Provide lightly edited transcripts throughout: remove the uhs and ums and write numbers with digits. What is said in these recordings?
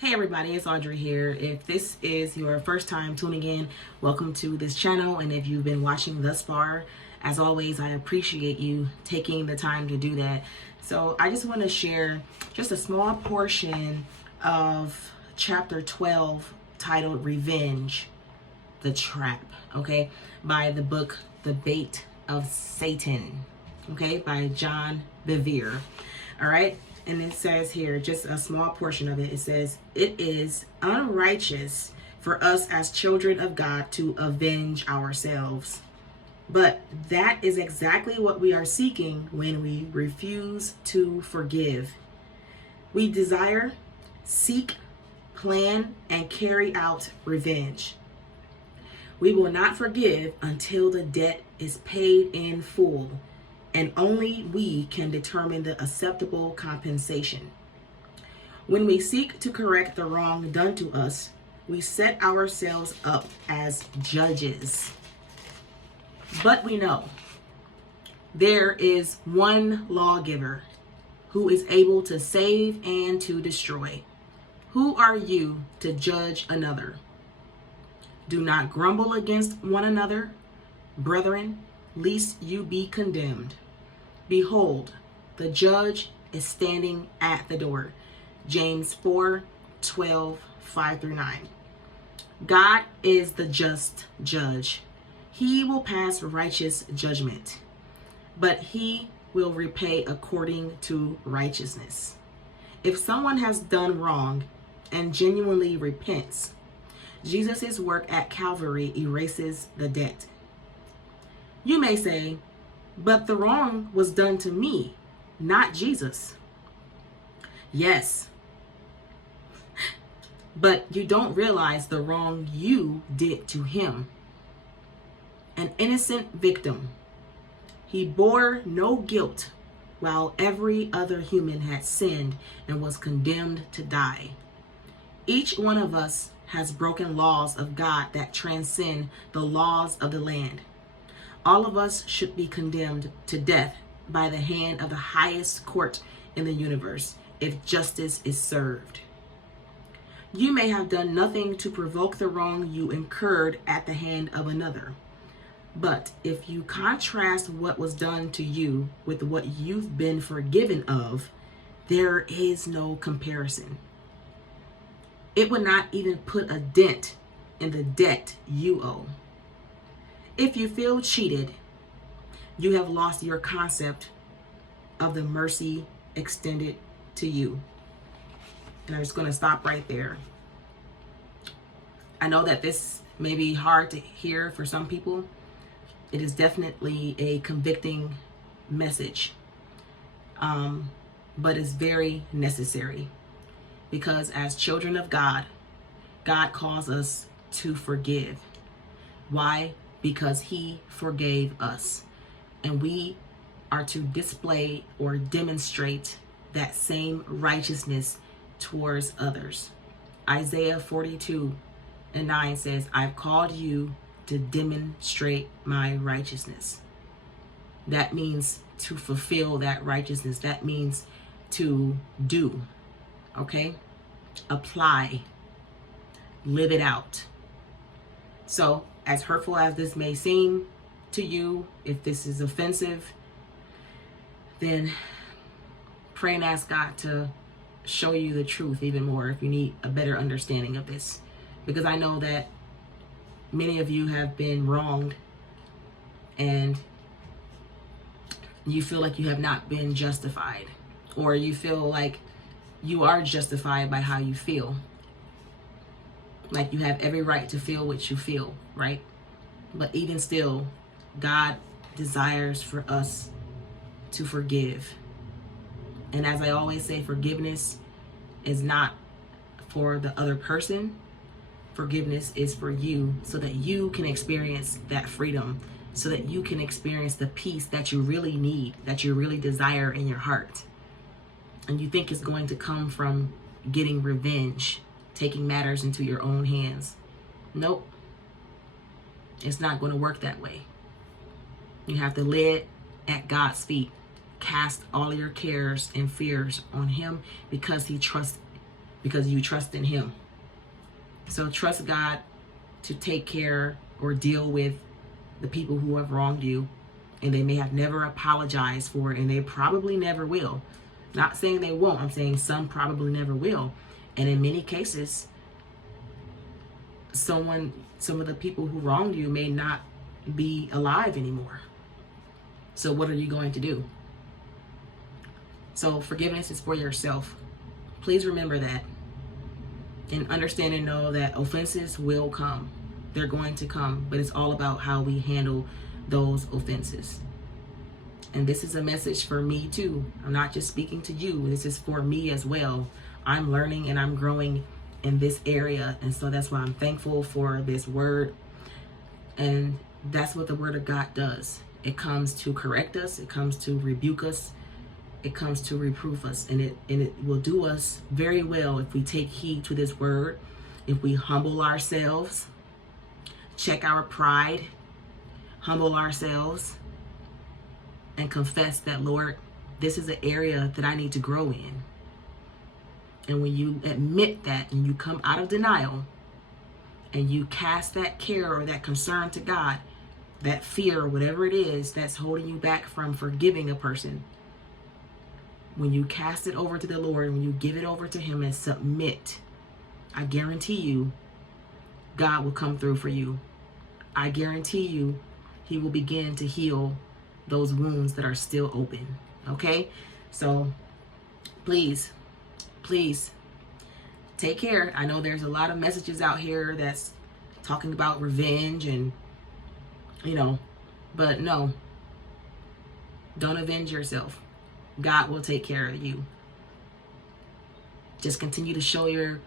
Hey everybody, it's Audrey here. If this is your first time tuning in, welcome to this channel. And if you've been watching thus far, as always, I appreciate you taking the time to do that. So I just want to share just a small portion of chapter 12 titled Revenge, the Trap, okay, by the book The Bait of Satan, okay, by John Bevere. All right. And it says here, just a small portion of it, it says, "It is unrighteous for us as children of God to avenge ourselves. But that is exactly what we are seeking when we refuse to forgive. We desire, seek, plan, and carry out revenge. We will not forgive until the debt is paid in full, and only we can determine the acceptable compensation. When we seek to correct the wrong done to us, we set ourselves up as judges. But we know there is one lawgiver who is able to save and to destroy. Who are you to judge another? Do not grumble against one another, brethren, lest you be condemned. Behold, the judge is standing at the door." James 4:12, 5-9. God is the just judge. He will pass righteous judgment, but he will repay according to righteousness. If someone has done wrong and genuinely repents, Jesus' work at Calvary erases the debt. You may say, "But the wrong was done to me, not Jesus." Yes, but you don't realize the wrong you did to him. An innocent victim. He bore no guilt while every other human had sinned and was condemned to die. Each one of us has broken laws of God that transcend the laws of the land. All of us should be condemned to death by the hand of the highest court in the universe if justice is served. You may have done nothing to provoke the wrong you incurred at the hand of another. But if you contrast what was done to you with what you've been forgiven of, there is no comparison. It would not even put a dent in the debt you owe. If you feel cheated, you have lost your concept of the mercy extended to you. And I'm just going to stop right there. I know that this may be hard to hear for some people. It is definitely a convicting message, but it's very necessary, because as children of God, God calls us to forgive. Why? Because he forgave us, and we are to display or demonstrate that same righteousness towards others. Isaiah 42:9 says, "I've called you to demonstrate my righteousness." That means to fulfill that righteousness. That means to do, okay? Apply, live it out. So, as hurtful as this may seem to you, if this is offensive, then pray and ask God to show you the truth even more if you need a better understanding of this. Because I know that many of you have been wronged and you feel like you have not been justified, or you feel like you are justified by how you feel. Like you have every right to feel what you feel, right? But even still, God desires for us to forgive. And as I always say, forgiveness is not for the other person. Forgiveness is for you, so that you can experience that freedom, so that you can experience the peace that you really need, that you really desire in your heart. And you think it's going to come from getting revenge, taking matters into your own hands. Nope. It's not going to work that way. You have to lay it at God's feet. Cast all your cares and fears on him, because he trusts because you trust in him. So trust God to take care or deal with the people who have wronged you, and they may have never apologized for it, and they probably never will. Not saying they won't, I'm saying some probably never will. And in many cases, some of the people who wronged you may not be alive anymore. So what are you going to do? So forgiveness is for yourself. Please remember that. And understand and know that offenses will come. They're going to come, but it's all about how we handle those offenses. And this is a message for me too. I'm not just speaking to you. This is for me as well. I'm learning and I'm growing in this area. And so that's why I'm thankful for this word. And that's what the word of God does. It comes to correct us. It comes to rebuke us. It comes to reproof us. And it will do us very well if we take heed to this word. If we humble ourselves, check our pride, humble ourselves, and confess that, Lord, this is an area that I need to grow in. And when you admit that and you come out of denial and you cast that care or that concern to God, that fear, whatever it is that's holding you back from forgiving a person, when you cast it over to the Lord, when you give it over to him and submit, I guarantee you, God will come through for you. I guarantee you, he will begin to heal those wounds that are still open. Okay? So please take care. I know there's a lot of messages out here that's talking about revenge and, but no, don't avenge yourself. God will take care of you. Just continue to show your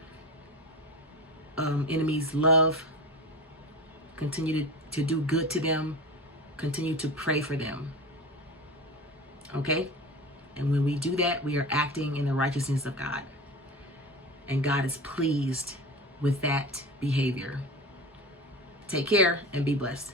enemies love. Continue to do good to them. Continue to pray for them. Okay? And when we do that, we are acting in the righteousness of God. And God is pleased with that behavior. Take care and be blessed.